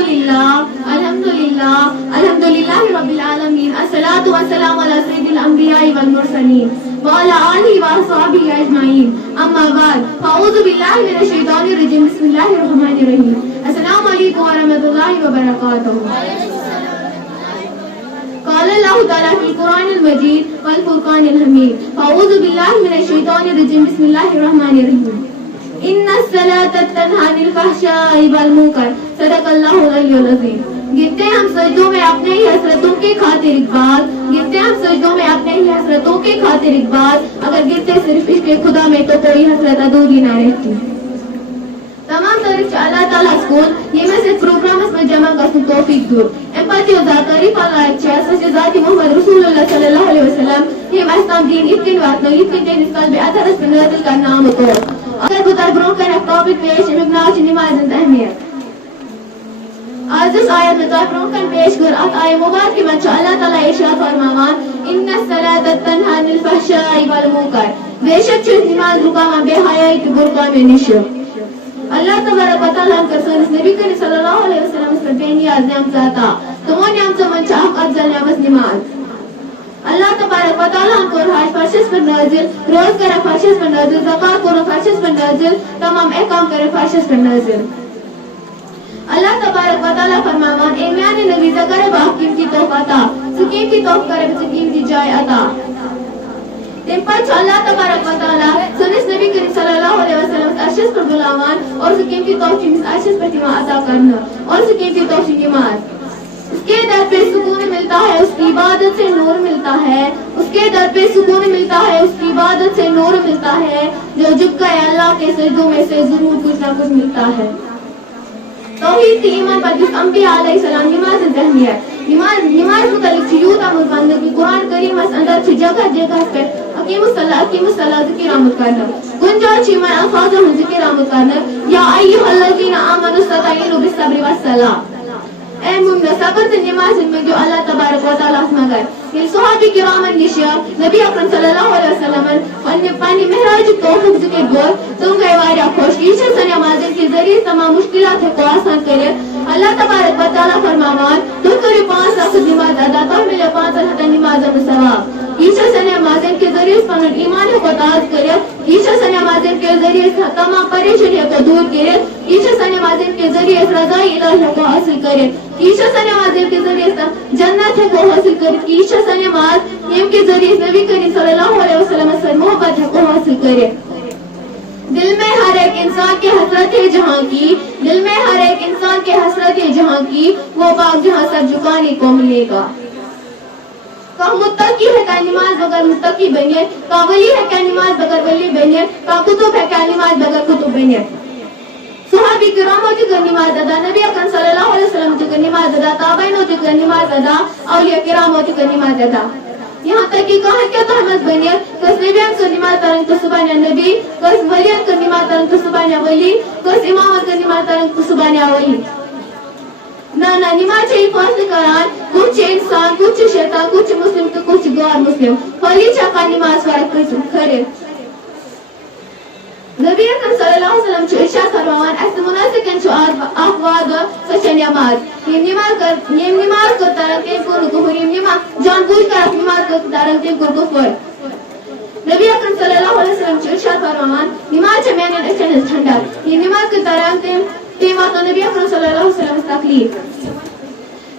Alhamdulillah Rabbil Alameen. As-salatu was-salamu ala sayyidil anbiya'i wal mursaleen wa ala alihi wa ashabihi ajma'in. Amma ba'd. A'udhu billahi minash shaitanir rajim. Bismillahir rahmanir rahim. Assalamu alaikum wa rahmatullahi wa barakatuh. قال الله تعالى في القرآن المجيد والفرقان الحميد. أعوذ بالله من الشيطان الرجيم. بسم الله الرحمن الرحيم. إن الصلاة تنهى عن الفحشاء والمنكر. صدق الله العلي العظيم. گرتے ہم سجدوں میں اپنے ہی حسرتوں کی خاطر اقبال. گرتے ہم سجدوں میں اپنے ہی حسرتوں کی خاطر اقبال. اگر گرتے صرف عشق خدا میں تو کوئی حسرت ادھوری نہ رہتی. تمام تعریف اللہ تعالیٰ سکون یہ میں سے پروگرام اس میں جمع کرسوں توفیق دور. امپاتی و ذاتاری پالا اچھا سچ ذاتی محمد رسول اللہ صلی اللہ علیہ وسلم یہ محسن دین اتکن واتنا اتکن تین اس قلب اتھر اس پر نازل کا نام کو. اگر بطر برون کا ایک ٹاپک پیش امکناچ نمازن اہمیت. آج اس آیت میں تو برون کا پیش کر ات آئے مبارک کی منچہ اللہ تعالیٰ ارشاد فرماوان ان الصلاة تنہی عن الفحشاء والمنکر. بے شک چیز نماز رکاما بے حیائی کی برکا میں نشو. اللہ تبارک و تعالیٰ ہم کر سنس نبی کریم صلی اللہ علیہ وسلم اس پر بے نیاز نعمت ذاتا تمہوں نعمت سے من چاہک افضل نعمت نماز. اللہ تبارک و تعالیٰ ہم کو حج فرشت پر نازل روز کرے فرشت پر نازل زکاة کو فرشت پر نازل تمام احکام کرے فرشت پر نازل. اللہ تبارک و تعالیٰ فرماوان اے میان نبی زکر باقیم کی توفہ عطا سکیم کی توفہ کرے سکیم کی جائے عطا. تم پر اللہ تبارک و تعالیٰ سنس نبی کریم صلی اللہ علیہ وسلم ارشد پر بلاوان اور سکیم کی توفیق ارشد پر تیمہ عطا کرنا اور سکیم کی توفیق نماز. اس کے در پہ سکون ملتا ہے اس کی عبادت سے نور ملتا ہے. اس کے در پہ سکون ملتا ہے اس کی عبادت سے نور ملتا ہے. جو جھک گئے اللہ کے سجدوں میں سے ضرور کچھ نہ کچھ ملتا ہے. توحید کی ایمان پر جس انبیاء علیہ السلام نماز اہمیت نماز متعلق یوت امر بندہ کی قرآن کریم اس اندر چھ جگہ جگہ پہ اقیم الصلاۃ ذکر آمد کرنا گنجائش میں الفاظ ہم ذکر آمد کرنا یا ایھا الذین آمنوا استعینوا بالصبر والصلاۃ. اے مومن صبر سے نماز میں جو اللہ تبارک و تعالیٰ مگر یہ صحابی کرام نشیا نبی اکرم صلی اللہ علیہ وسلم پانی مہراج توفیق ذکر گور تم گئے واریا خوش یہ سے نماز کے ذریعے تمام مشکلات کو آسان کرے. اللہ تبارک و تعالیٰ فرماوان تو کرے 5 وقت نماز ادا تو ملے 5 وقت نماز میں ثواب. یہ سے نماز کے ذریعے پن ایمان کو تاز کرے. یہ سے نماز کے ذریعے تمام پریشانیوں کو دور کرے. یہ سے نماز کے ذریعے رضا الہی کو حاصل کرے. یہ سے نماز کے ذریعے جنت کو حاصل کرے. یہ سے نماز یم کے ذریعے نبی کریم صلی اللہ علیہ وسلم سے محبت کو حاصل کرے. دل میں ہر ایک انسان کے حسرت ہے جہاں کی دل میں ہر ایک انسان کے حسرت ہے جہاں کی وہ باغ جہاں سر جھکانے کو ملے گا. کہ متقی ہے کہ نماز بغیر متقی بنے کہ ولی ہے کہ نماز بغیر ولی بنے کہ کتب ہے کہ نماز بغیر کتب بنے. صحابی کرام ہوتی کر نماز ادا نبی اکرم صلی اللہ علیہ وسلم ہوتی کر نماز ادا تابعین ہوتی کر نماز ادا اولیاء کرام ہوتی کر نماز ادا. یہاں تک کہ کہاں کیا تو احمد بنیے کس نبیان کر نماز ترنگ تو سبحانہ نبی کس ولیان کر نماز ترنگ تو سبحانہ ولی کس امامت کر نماز ترنگ تو سبحانہ ولی. نانا نماز چاہیے فاصل کران کچھ انسان کچھ شیطان کچھ مسلم تو کچھ غیر مسلم ولی چاکا نماز فرق کرے. نبی اکرم صلی اللہ علیہ وسلم چو ارشاد فرماوان ایسے مناسکن چو آفواد سچن نماز یہ نماز کو ترکتیں کو کفر یہ نماز جان بوجھ کر نماز کو ترکتیں کو کفر. نبی اکرم صلی اللہ علیہ وسلم چو ارشاد فرماوان نماز چھ میں نے اچھن ٹھنڈا یہ نماز کو ترکتیں تیمہ تو نبی اکرم صلی اللہ علیہ وسلم تکلیف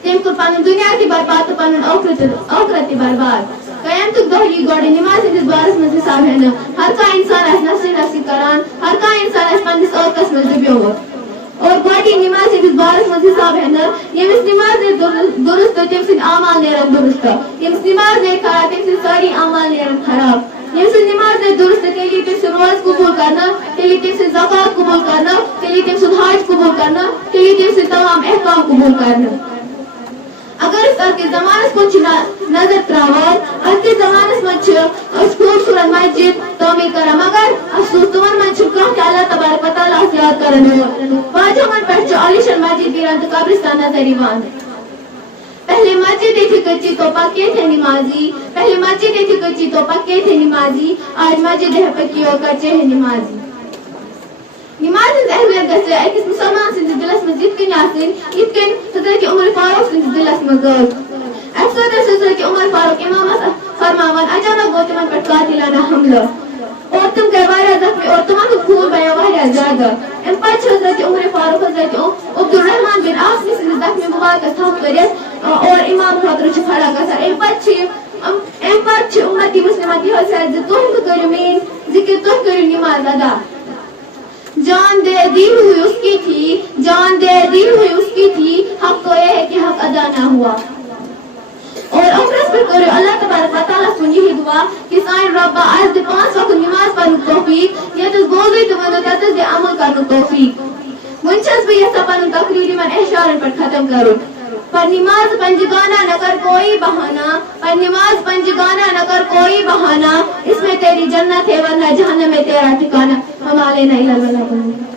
تیم کو پانن دنیا کی برباد تو پانن آخرت برباد. قیام تک دہلی گوڑی نماز اس بارس میں حساب ہے نا ہر کا انسان اس نفسی کران ہر کا انسان اس پندس اور قسم دبیو اور گوڑی نماز اس بارس میں حساب ہے نا یہ اس نماز نے درست تیم سے اعمال نے رکھ درست یہ اس نماز نے خراب تیم سے ساری اعمال نے رکھ خراب یہ اس نماز نے درست کے لیے تیم سے روز قبول کرنا کے لیے تیم سے زکاة قبول کرنا کے لیے تیم سے حج قبول کرنا کے لیے تیم سے تمام احکام قبول کرنا. اگر اس کے زمانے کو نظر تراوت اس کے زمانے میں اس خوبصورت مسجد تعمیر کرا مگر افسوس تمن من چھکا کہ اللہ تبارک و تعالیٰ سے یاد کرنے واجہ من پر جو عالیشان مسجد دیران تو قبرستان نظریوان. پہلے مسجد تھی کچی تو پکے تھے نمازی پہلے مسجد تھی کچی تو پکے تھے نمازی آج مسجد ہے پکی اور کچے ہے نمازی. نماز اہمیت گژھِ أکِس مُسلمان سٕنٛدِس دِلس منٛز یِتھ کٔنۍ آسٕنۍ یِتھ کٔنۍ حضرت عمر فاروق سٕنٛدِس دِلس منٛز ٲس. اَمہِ سۭتۍ ٲسۍ حضرت عمر فاروق اِمامس فرماوان اچانک گوٚو تِمن پٮ۪ٹھ قاتِلانہ حملہٕ اور تِم گٔے واریاہ زخمی اور تِمن ہُنٛد خوٗن بنیو واریاہ زیادٕ. اَمہِ پتہٕ چھِ حضرت عمر فاروق حضرت عبدالرحمان بن عاص سٕنٛدِس زخمی مُبارکس تھپھ کٔرِتھ اور اِمام خٲطرٕ چھِ کھڑا گژھان. اَمہِ پتہٕ چھِ اُمتی مُسلِمن یِہوٚے سَزِ زِ تُہۍ تہِ کٔرِو میٲنۍ ذِکر تُہۍ کٔرِو نِماز ادا. جان دے دی ہوئی اس کی تھی جان دے دی ہوئی اس کی تھی حق تو یہ ہے کہ حق ادا نہ ہوا. اور ٲخرس پٮ۪ٹھ کٔرِو اللہ تبارک و تعالیٰ سُنٛد یِہے دُعا کہِ سانہِ رۄبا اَسہِ دِ 5 وقت نِماز پرنُک توفیٖق ییٚتٮ۪س بوزٕے تہٕ ؤنِو تَتٮ۪س دِ عمل کرنُک توفیٖق. وۄنۍ چھَس بہٕ یژھان پنُن تقریر یِمن احشارن پٮ۪ٹھ ختم کرُن. پر نماز پنجگانا نہ کر کوئی بہانا پر نماز پنجگانا نہ کر کوئی بہانا اس میں تیری جنت ہے ورنہ جہنم میں تیرا ٹھکانا. ہم علینا الا البلاغ.